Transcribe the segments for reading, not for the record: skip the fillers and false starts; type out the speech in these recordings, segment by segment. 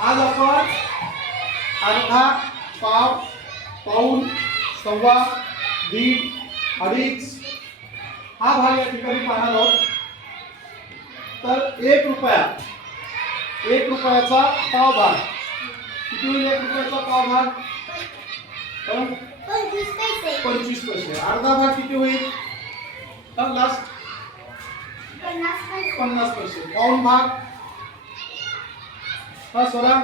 आज आपण अर्धा, पाव, पाऊण, सव्वा, दीड, अडीच हा भाग या ठिकाणी पाहणार आहोत. तर 1 रुपया, 1 रुपयाचा पाव भाग किती होईल? 1 रुपयाचा पाव भाग 25 पैसे. अर्धा भाग किती होईल? लास्ट 50 पैसे. पाऊण भाग हा सोळा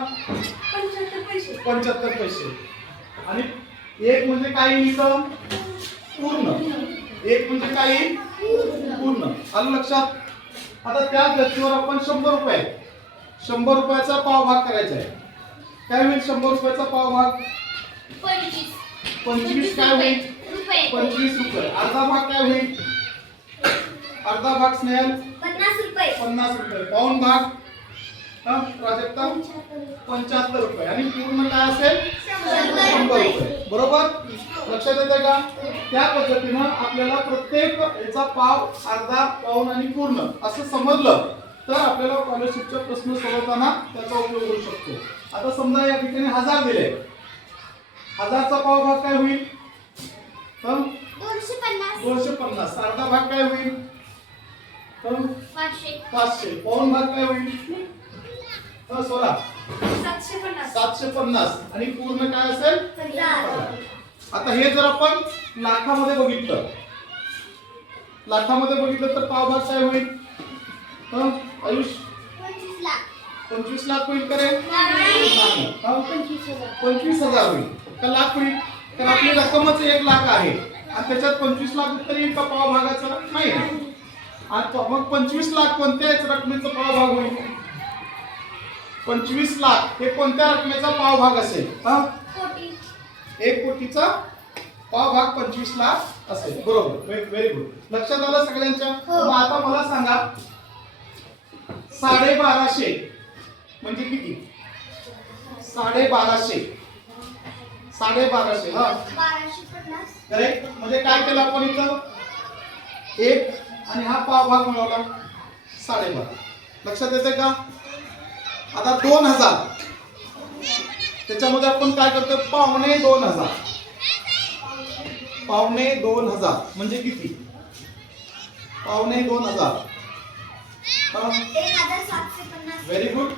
75 पैसे. आणि एक म्हणजे काय इथं? पूर्ण. एक म्हणजे काय? पूर्ण. आलं लक्षात? आता त्या गतीवर आपण 100 रुपये, 100 रुपयाचा पाव भाग करायचा आहे. काय होईल 100 रुपयाचा पाव भाग? 25 काय होईल? 25 रुपये. अर्धा भाग काय होईल? अर्धा भाग स्नेहल 50 रुपये. पाऊण भाग प्राजक्ता 75 रुपये. आणि पूर्ण काय असेल? 100 रुपये. बरोबर? लक्षात येतं का? त्या पद्धतीनं आपल्याला प्रत्येक याचा पाव, अर्धा, पाऊण आणि पूर्ण असं समजलं तर आपल्याला स्कॉलरशिपचे प्रश्न सोडवताना त्याचा उपयोग होऊ शकतो. आता समजा या ठिकाणी 1000 दिले, 1000चा पाव भाग काय होईल? 250. अर्धा भाग काय होईल? 500. पाऊण भाग काय होईल? 750. आणि पूर्ण काय असेल? 1000. आता हे जर आपण लाखामध्ये बघितलं, तर पाव भाग काय होईल? आयुष 25 लाख होईल करे? 25,000 होईल का लाख होईल? तर आपली रक्कमच 1 लाख आहे आणि त्याच्यात 25 लाख उत्तर येईल का पाव भागाचं? नाही. आणि मग 25 लाख कोणत्या रकमेचा पाव भाग होईल? 25 लाख हे कोणत्या रकमेचा पाव भाग असेल? 1 कोटीचा पाव भाग 25 लाख असेल. बरोबर. Very good. लक्षात आलं सगळ्यांच्या? मग आता मला सांगा 1250 म्हणजे किती? 1250 हा करेक्ट. म्हणजे काय केलं आपण इथं? 1 आणि हा पाव भाग मिळवला 12.5. लक्षात येते का? आता 2000 त्याच्यामध्ये आपण काय करतो? 2,25,000. 2,25,000 म्हणजे किती? 2,25,000 व्हेरी गुड.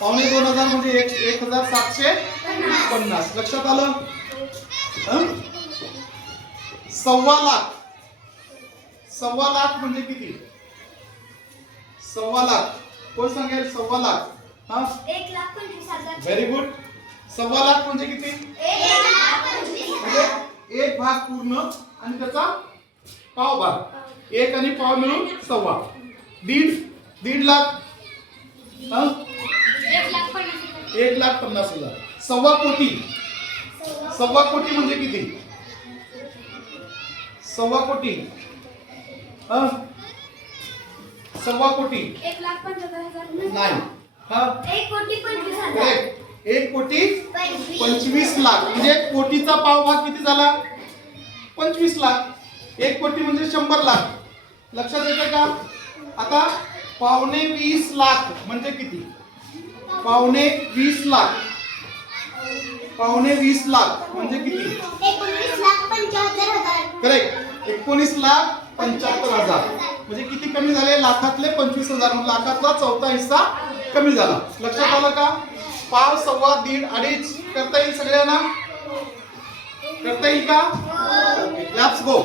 2,25,000 म्हणजे 1,750. लक्षात आलं? 1,15,000 लाख म्हणजे किती? 1,15,000 कोण सांगेल? 1,15,000 व्हेरी गुड. 1,15,000 म्हणजे किती? म्हणजे 1 भाग पूर्ण आणि त्याचा पाव भाग. 1 आणि पाव मिळून 1,15,000. 1.5 लाख 1,50,000. 1,15 कोटी. 1,15 कोटी म्हणजे किती? 1,15 कोटी 1,15 कोटी नाही. 1 कोटी 25 लाख म्हणजे कोटीचा पाव भाग किती झाला? 25 लाख. 1 कोटी म्हणजे 100 लाख. लक्षात येते का? आता 2,25 लाख म्हणजे किती? 2,20 लाख. 2,20 लाख म्हणजे किती? 19,75,000. करेक्ट. 19,75,000 म्हणजे किती कमी झाले? लाखातले 25,000. लाखातला 1/4 हिस्सा कमी झाला. लक्षात आलं का? पाव, सव्वा, दीड, अडीच करता येईल सगळ्यांना? करता येईल का? Let's go.